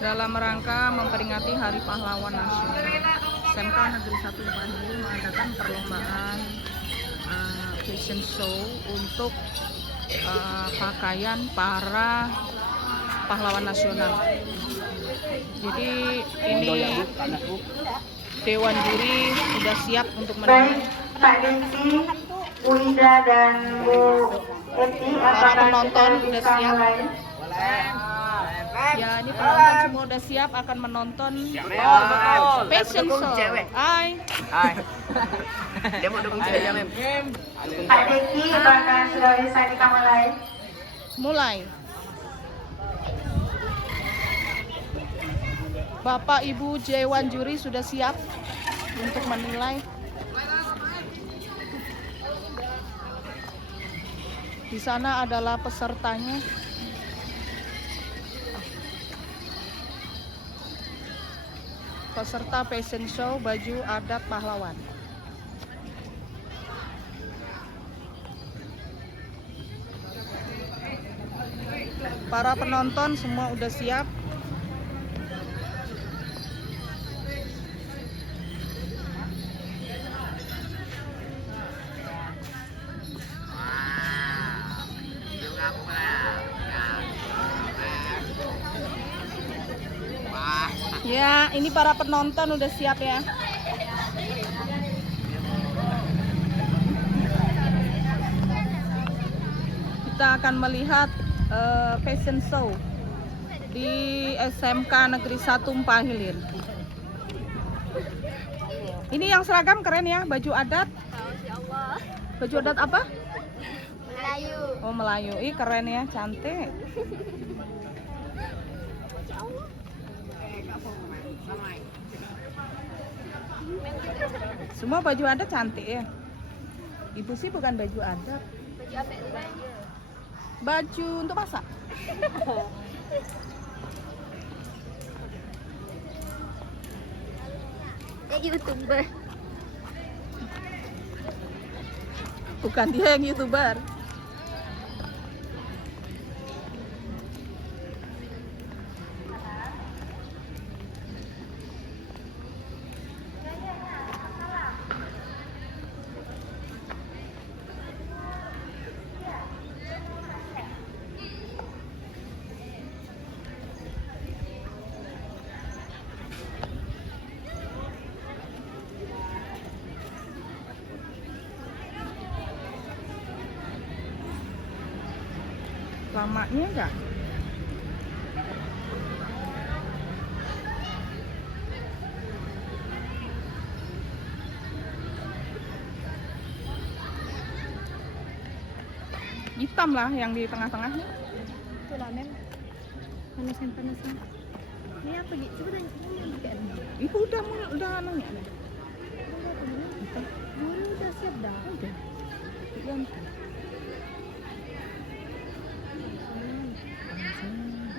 dalam rangka memperingati Hari Pahlawan Nasional. SMK Negeri 1 Panjang mengadakan perlombaan fashion show untuk pakaian para pahlawan nasional. Jadi ini Dewan Juri sudah siap untuk menilai. Pak Desi, Bu Ida dan Bu Eti, Para penonton sudah siap. Ya, ini penonton semua udah siap akan menonton fashion show. Hai. Dia mau dukung cewek ya, Mem. Pak Deki, apakah sudah bisa kita mulai? Mulai. Bapak Ibu Dewan Juri sudah siap untuk menilai. Di sana adalah pesertanya. Peserta fashion show baju adat pahlawan. Para penonton semua udah siap. Ya, ini para penonton udah siap ya. Kita akan melihat fashion show di SMK Negeri 1 Mpahilin. Ini yang seragam keren ya, baju adat. Baju adat apa? Melayu. Oh, Melayu. Ih, keren ya, cantik. Semua baju adat cantik ya. Ibu sih bukan baju adat. Baju apa itu, Bang? Baju untuk masak. YouTuber. Bukan dia yang YouTuber. Lamanya enggak? Hitam lah yang di tengah-tengahnya. Itu lah, Mem. Panasan. Ini apa gitu? Coba tanya ini kan. Ibu udah nanya. Guru udah siap dah. Udah. Ganti.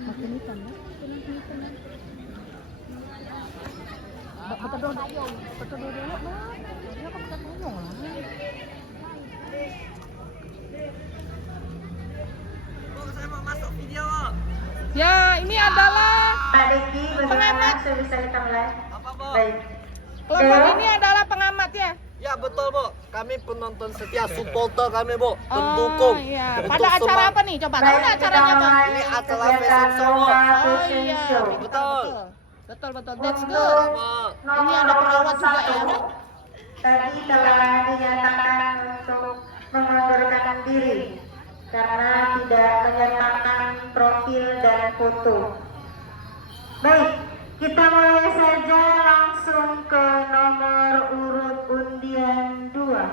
Makan ikan lah. Betul dulu lah. Dia kan pakai payung lah. Saya mau masuk video. Ya, ini adalah Pak Deki, bagaimana sudah bisa kita mulai? Apa, Bu? Baik. kelompok ini adalah pengamat ya. Ya, betul, Bu. Kami penonton setia, supporter kami, Bu. Oh, Pendukung. iya. Untuk Pada acara semua- apa nih? Coba tahu Baik, nggak kita acaranya apa? mulai Ini acara kegiatan fashion show. lomba Oh fashion iya, show. Betul. Betul. That's good. Untuk Bu. Ini ada perawat juga ya. Tadi telah dinyatakan untuk mengundurkan diri karena tidak menyertakan profil dan foto. Baik, kita mulai saja langsung ke nomor urut undian 2.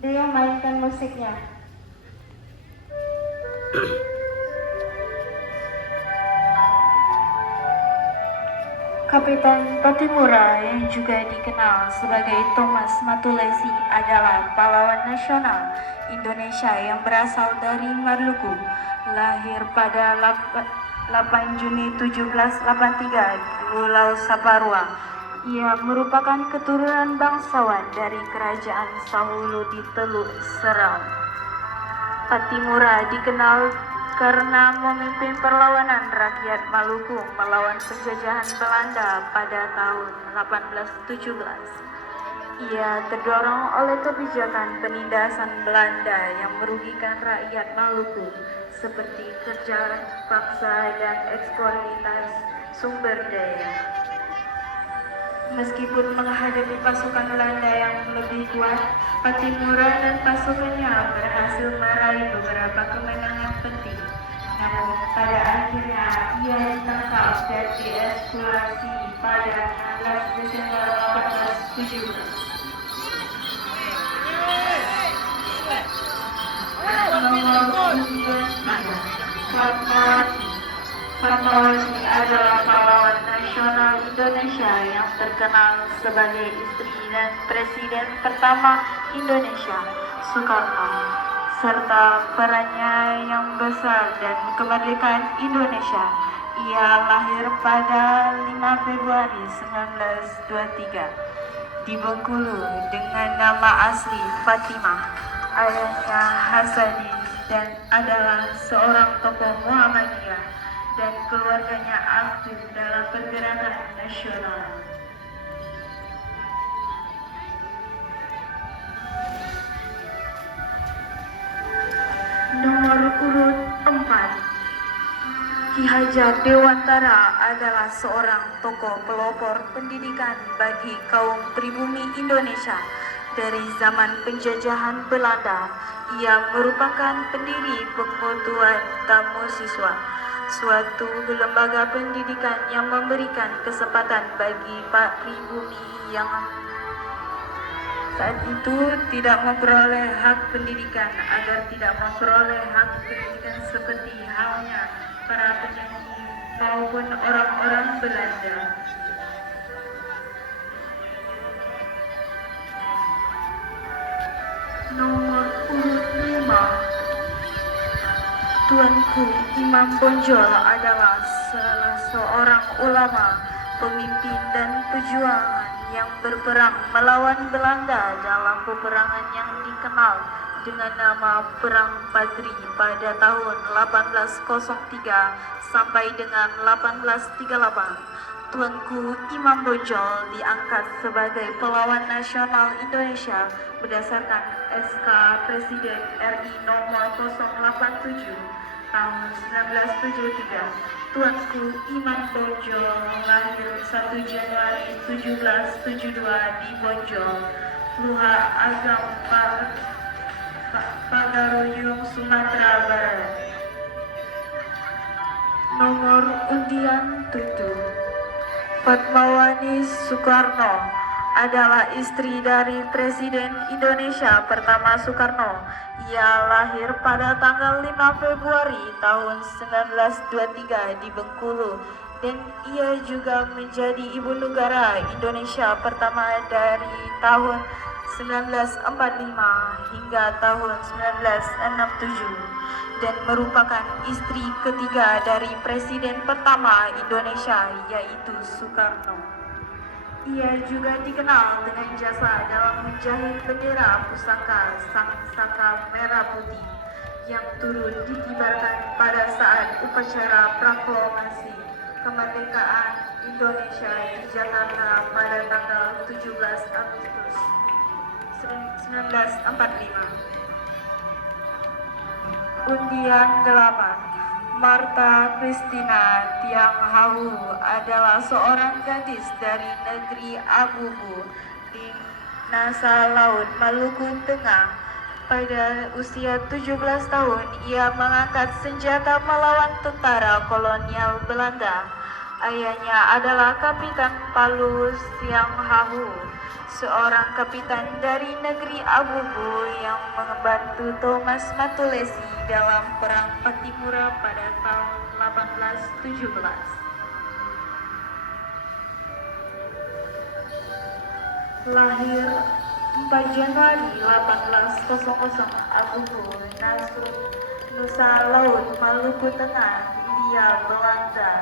Dia mainkan musiknya. Kapitan Patimura yang juga dikenal sebagai Thomas Matulesi adalah pahlawan nasional Indonesia yang berasal dari Maluku. Lahir pada 8 Juni 1783 di Pulau Saparua. Ia merupakan keturunan bangsawan dari kerajaan Sahulu di Teluk Serau. Patimura dikenal karena memimpin perlawanan rakyat Maluku melawan penjajahan Belanda pada tahun 1817. Ia terdorong oleh kebijakan penindasan Belanda yang merugikan rakyat Maluku seperti kerja paksa dan eksploitasi sumber daya. Meskipun menghadapi pasukan Belanda yang lebih kuat, Pattimura dan pasukannya berhasil meraih beberapa kemenangan penting. Namun pada akhirnya ia ditangkap dan dieksekusi pada 16 Desember 1817. Fatmawati adalah pahlawan nasional Indonesia yang terkenal sebagai istri dan presiden pertama Indonesia, Soekarno, serta perannya yang besar dan kemerdekaan Indonesia. Ia lahir pada 5 Februari 1923 di Bengkulu dengan nama asli Fatimah. Ayahnya Hasanuddin dan adalah seorang tokoh Muhammadiyah dan keluarganya aktif dalam pergerakan nasional. Nomor urut 4, Ki Hajar Dewantara adalah seorang tokoh pelopor pendidikan bagi kaum pribumi Indonesia. Dari zaman penjajahan Belanda, ia merupakan pendiri Persekutuan Tamu Siswa, suatu lembaga pendidikan yang memberikan kesempatan bagi pribumi yang saat itu tidak memperoleh hak pendidikan agar tidak memperoleh hak pendidikan seperti halnya para penyanyi maupun orang-orang Belanda. Nomor urut 5, Tuanku Imam Bonjol adalah salah seorang ulama, pemimpin dan pejuang yang berperang melawan Belanda dalam peperangan yang dikenal dengan nama Perang Padri pada tahun 1803 sampai dengan 1838. Tuanku Imam Bonjol diangkat sebagai pahlawan nasional Indonesia berdasarkan SK Presiden RI nomor 087 tahun 1973. Tuanku Imam Bonjol lahir 1 Januari 1772 di Bonjol, Luha Agam, Pagaroyong, Sumatera Barat. Nomor undian 7, Fatmawati Soekarno adalah istri dari Presiden Indonesia pertama Soekarno. Ia lahir pada tanggal 5 Februari tahun 1923 di Bengkulu dan ia juga menjadi ibu negara Indonesia pertama dari tahun 1945 hingga tahun 1967 dan merupakan istri ketiga dari Presiden pertama Indonesia yaitu Soekarno. Ia juga dikenal dengan jasa dalam menjahit bendera pusaka Sang Saka Merah Putih yang turut dikibarkan pada saat upacara proklamasi kemerdekaan Indonesia di Jakarta pada tanggal 17 Agustus 1945. Undian 8, Martha Christina Tiang Hawu adalah seorang gadis dari negeri Abubu di Nasa Laut, Maluku Tengah. Pada usia 17 tahun, ia mengangkat senjata melawan tentara kolonial Belanda. Ayahnya adalah Kapitan Paulus Tiang Hawu, seorang kapitan dari negeri Abubu yang membantu Thomas Matulesi dalam Perang Pattimura pada tahun 1817. Lahir 4 Januari 1800 Abubu, Nusa Laut, Maluku Tengah, India, Belanda.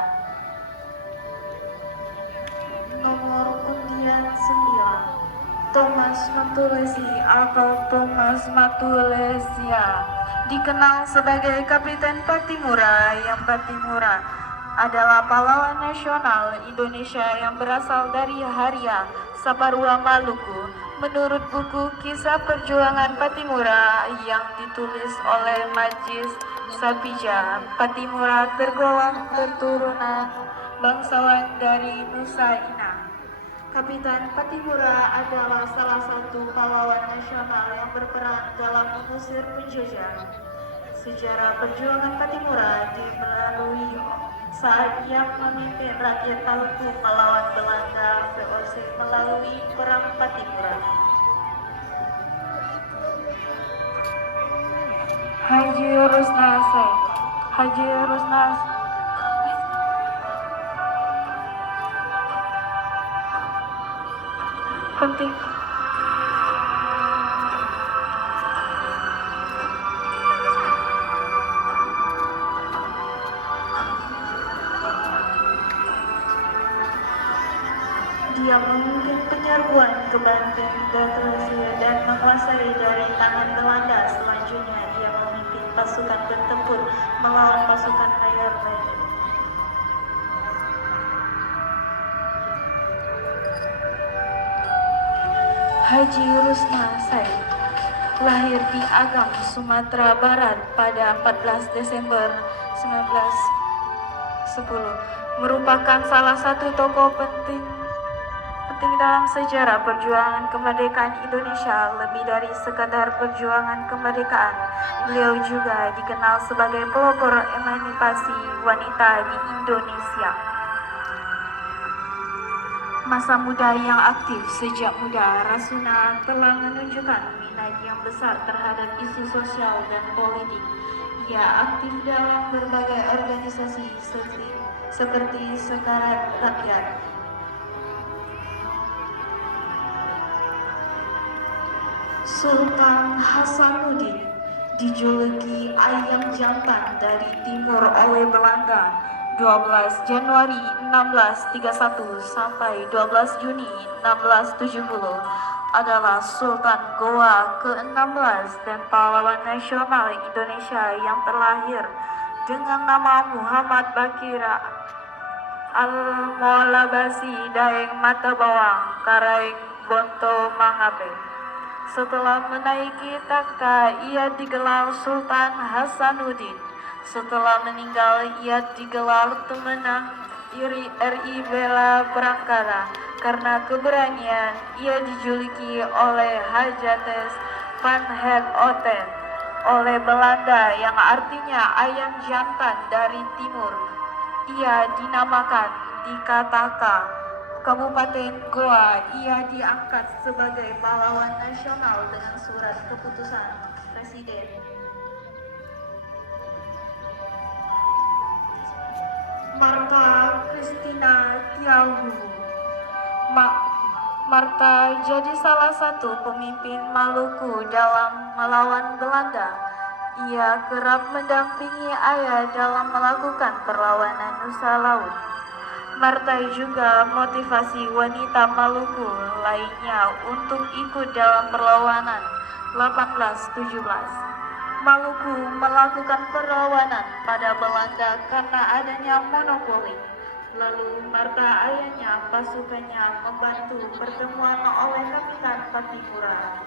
Nomor undian 9, Thomas Matulesi atau Thomas Matulesia, dikenal sebagai Kapiten Patimura, yang Patimura adalah pahlawan nasional Indonesia yang berasal dari Haria, Saparua, Maluku. Menurut buku Kisah Perjuangan Patimura yang ditulis oleh Majlis Sapija, Patimura tergolong keturunan bangsawan dari Nusa Inah. Kapitan Patimura adalah salah satu pahlawan nasional yang berperan dalam mengusir penjajah. Sejarah perjuangan Patimura dimelalui saat ia memimpin rakyat Maluku melawan Belanda VOC melalui Perang Patimura. Haji Rusnas penting. Dia memimpin penyerbuan ke Banten dan Rusia dan menguasai dari tangan Belanda. Selanjutnya dia memimpin pasukan bertempur melawan pasukan mayor lain. Haji Rusna Said lahir di Agam, Sumatera Barat pada 14 Desember 1910. Merupakan salah satu tokoh penting dalam sejarah perjuangan kemerdekaan Indonesia. Lebih dari sekadar perjuangan kemerdekaan, beliau juga dikenal sebagai pelopor emansipasi wanita di Indonesia. Masa muda yang aktif. Sejak muda, Rasuna telah menunjukkan minat yang besar terhadap isu sosial dan politik. Ia aktif dalam berbagai organisasi seperti Sekarat Rakyat, Sultan Hasanuddin dijuluki Ayam Jantan dari timur oleh Belanda. 12 Januari 1631 sampai 12 Juni 1670 adalah Sultan Goa ke-16 dan pahlawan nasional Indonesia yang terlahir dengan nama Muhammad Bakir Al-Molabasi Daeng Mata Bawang Karaeng Bonto Mangabe. Setelah menaiki takhta, ia digelar Sultan Hasanuddin. Setelah meninggal, ia digelar Temenang RI Bela Perangkara. Karena keberanian, ia dijuluki oleh Hajates van het Oten oleh Belanda, yang artinya ayam jantan dari timur. Ia dinamakan di Kataka, Kabupaten Goa. Ia diangkat sebagai pahlawan nasional dengan surat keputusan Presiden. Marta Christina Tiahu. Marta jadi salah satu pemimpin Maluku dalam melawan Belanda. Ia kerap mendampingi ayah dalam melakukan perlawanan Nusa Laut. Marta juga motivasi wanita Maluku lainnya untuk ikut dalam perlawanan 1817. Maluku melakukan perlawanan pada Belanda karena adanya monopoli. Lalu Marta ayahnya pasukannya membantu pertemuan oleh Kapitan Patimura.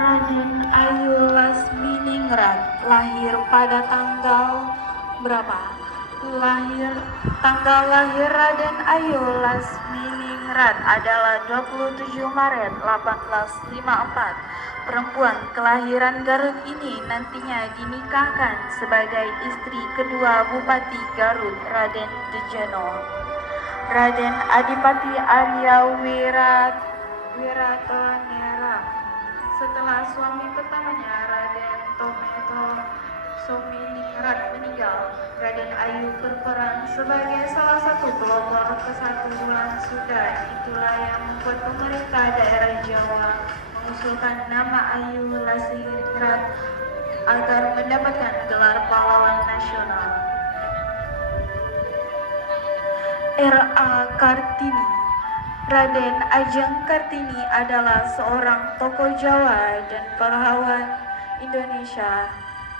Raden Ayu Lasminingrat lahir pada tanggal berapa? Tanggal lahir Raden Ayu Lasminingrat adalah 27 Maret 1854. Perempuan kelahiran Garut ini nantinya dinikahkan sebagai istri kedua Bupati Garut, Raden Djeno. Raden Adipati Arya Wiratonera. Setelah suami pertamanya Raden Tometo Sominingrat meninggal. Raden Ayu berperan sebagai salah satu pelopor kesatuan Sunda. Itulah yang membuat pemerintah daerah Jawa mengusulkan nama Ayu Lasingrat agar mendapatkan gelar pahlawan nasional. R.A. Kartini. Raden Ajeng Kartini adalah seorang tokoh Jawa dan pahlawan Indonesia.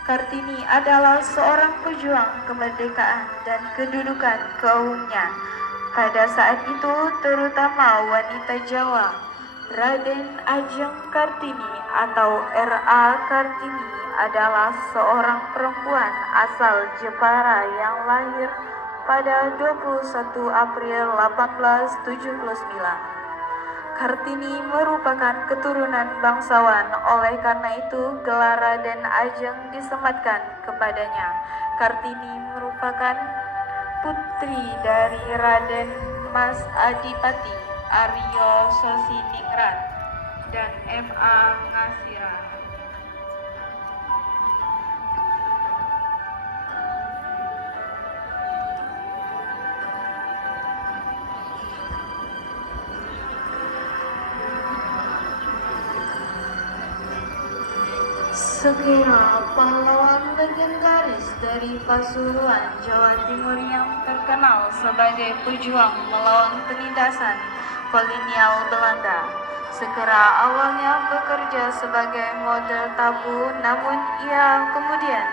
Kartini adalah seorang pejuang kemerdekaan dan kedudukan kaumnya. Pada saat itu terutama wanita Jawa. Raden Ajeng Kartini atau R.A. Kartini adalah seorang perempuan asal Jepara yang lahir pada 21 April 1879. Kartini merupakan keturunan bangsawan, oleh karena itu gelar Raden Ajeng disematkan kepadanya. Kartini merupakan putri dari Raden Mas Adipati Aryo Sosiningrat dan M.A. Ngasira. Sekira pahlawan legendaris dari Pasuruan, Jawa Timur yang terkenal sebagai pejuang melawan penindasan kolonial Belanda. Sekira awalnya bekerja sebagai model tabu, namun ia kemudian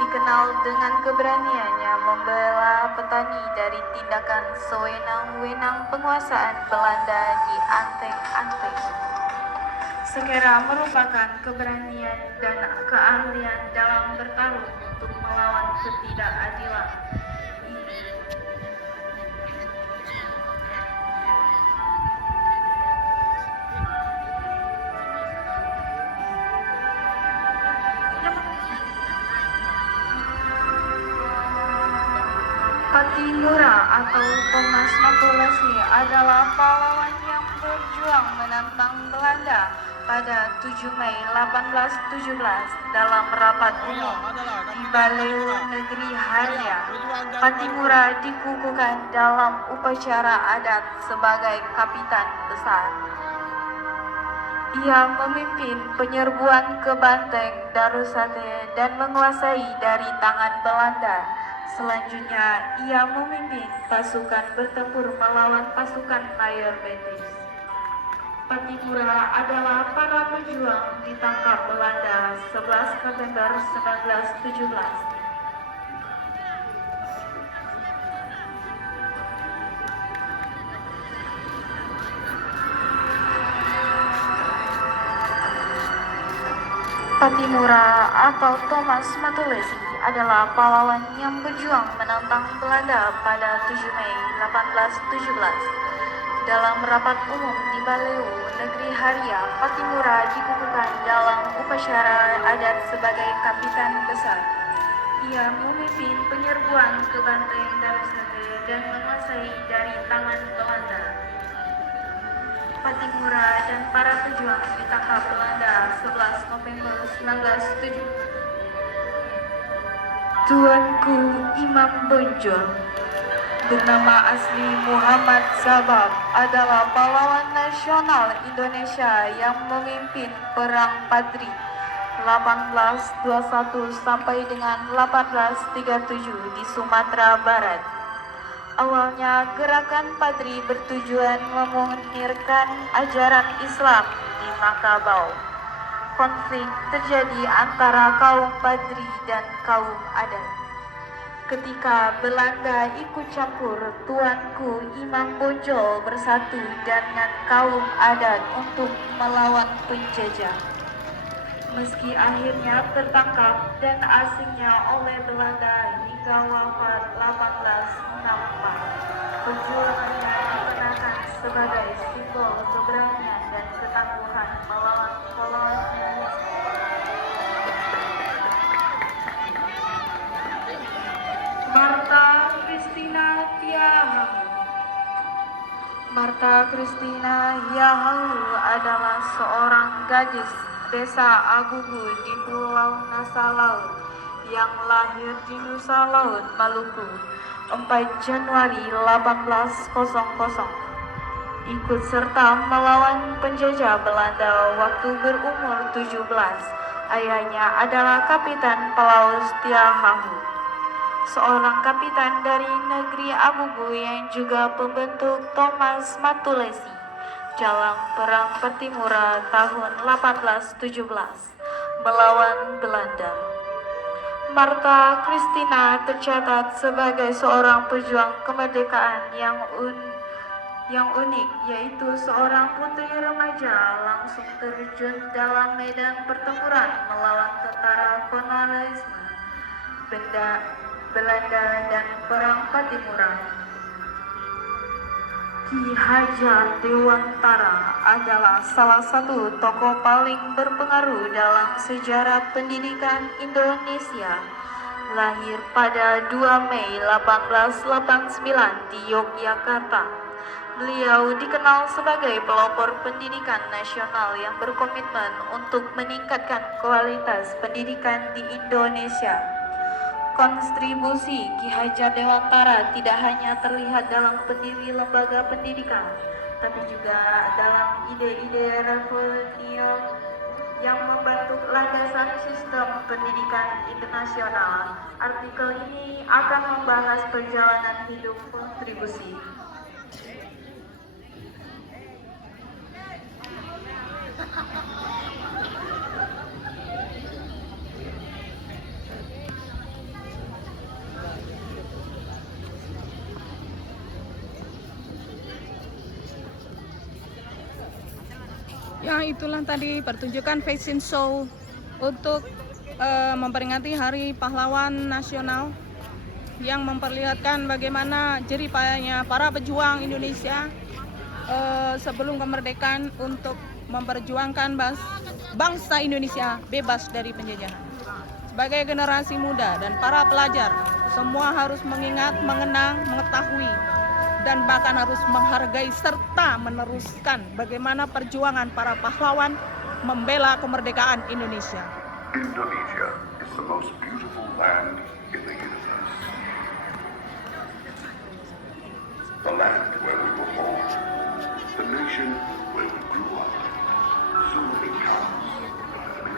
dikenal dengan keberaniannya membela petani dari tindakan sewenang-wenang penguasaan Belanda di Anteng-Anteng. Sekira merupakan keberanian dan keahlian dalam bertarung untuk melawan ketidakadilan. Patimura atau Thomas Matulesi adalah pahlawan yang berjuang menentang Belanda pada 7 Mei 1817 dalam rapat umum di Baleu Negeri Haria. Patimura dikukuhkan dalam upacara adat sebagai kapitan besar. Ia memimpin penyerbuan ke Banteng, Darusate dan menguasai dari tangan Belanda. Selanjutnya, ia memimpin pasukan bertempur melawan pasukan Mayor Betis. Patimura adalah para pejuang ditangkap Belanda 11 November 1917. Patimura atau Thomas Matulesi adalah pahlawan yang berjuang menantang Belanda pada 7 Mei 1817. Dalam rapat umum di Baleu Negeri Haria, Patimura dikukuhkan dalam upacara adat sebagai kapitan besar. Ia memimpin penyerbuan ke Banteng, Darusate dan menguasai dari tangan Belanda. Patimura dan para pejuang ditangkap Belanda 11 November 1907. Tuanku Imam Bonjol, bernama asli Muhammad Sabab, adalah pahlawan nasional Indonesia yang memimpin Perang Padri 1821 sampai dengan 1837 di Sumatera Barat. Awalnya gerakan Padri bertujuan memunirkan ajaran Islam di Makabau. Konflik terjadi antara kaum Padri dan kaum adat. Ketika Belanda ikut campur, Tuanku Imam Bonjol bersatu dengan kaum adat untuk melawan penjajah. Meski akhirnya tertangkap dan asingnya oleh Belanda hingga wafat 1864, perjuangannya dikenakan sebagai simbol keberanian dan ketangguhan melawan kolonialisme. Martha Christina Tiahahu. Martha Christina Tiahahu adalah seorang gadis desa Agugu di Pulau Nassau Laut. yang lahir di Nusa Laut, Maluku, 4 Januari 1800. Ikut serta melawan penjajah Belanda waktu berumur 17. Ayahnya adalah Kapitan Pelaut Setiahahu, seorang kapitan dari negeri Abubu yang juga pembentuk Thomas Matulesi dalam Perang Petimura tahun 1817 melawan Belanda. Martha Christina tercatat sebagai seorang pejuang kemerdekaan yang unik, yaitu seorang putri remaja langsung terjun dalam medan pertempuran melawan tentara kolonialisme Belanda dan Perang Patimura. Ki Hajar Dewantara adalah salah satu tokoh paling berpengaruh dalam sejarah pendidikan Indonesia. Lahir pada 2 Mei 1889 di Yogyakarta. Beliau dikenal sebagai pelopor pendidikan nasional yang berkomitmen untuk meningkatkan kualitas pendidikan di Indonesia. Kontribusi Ki Hajar Dewantara tidak hanya terlihat dalam pendiri lembaga pendidikan, tapi juga dalam ide-ide revolusioner yang membentuk landasan sistem pendidikan internasional. Artikel ini akan membahas perjalanan hidup kontribusi. Ya, itulah tadi pertunjukan fashion show untuk memperingati Hari Pahlawan Nasional yang memperlihatkan bagaimana jerih payahnya para pejuang Indonesia sebelum kemerdekaan untuk memperjuangkan bangsa Indonesia bebas dari penjajahan. Sebagai generasi muda dan para pelajar, semua harus mengingat, mengenang, mengetahui, dan bahkan harus menghargai serta meneruskan bagaimana perjuangan para pahlawan membela kemerdekaan Indonesia. Indonesia is the most beautiful land in the universe. The land where we were born, the nation where we grew up, soon becomes the country.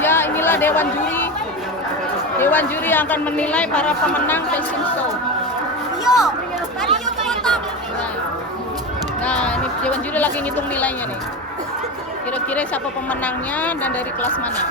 Ya, inilah Dewan Juri. Dewan Juri yang akan menilai para pemenang fashion show. Nah, ini Dewan Juri lagi ngitung nilainya nih. Kira-kira siapa pemenangnya dan dari kelas mana?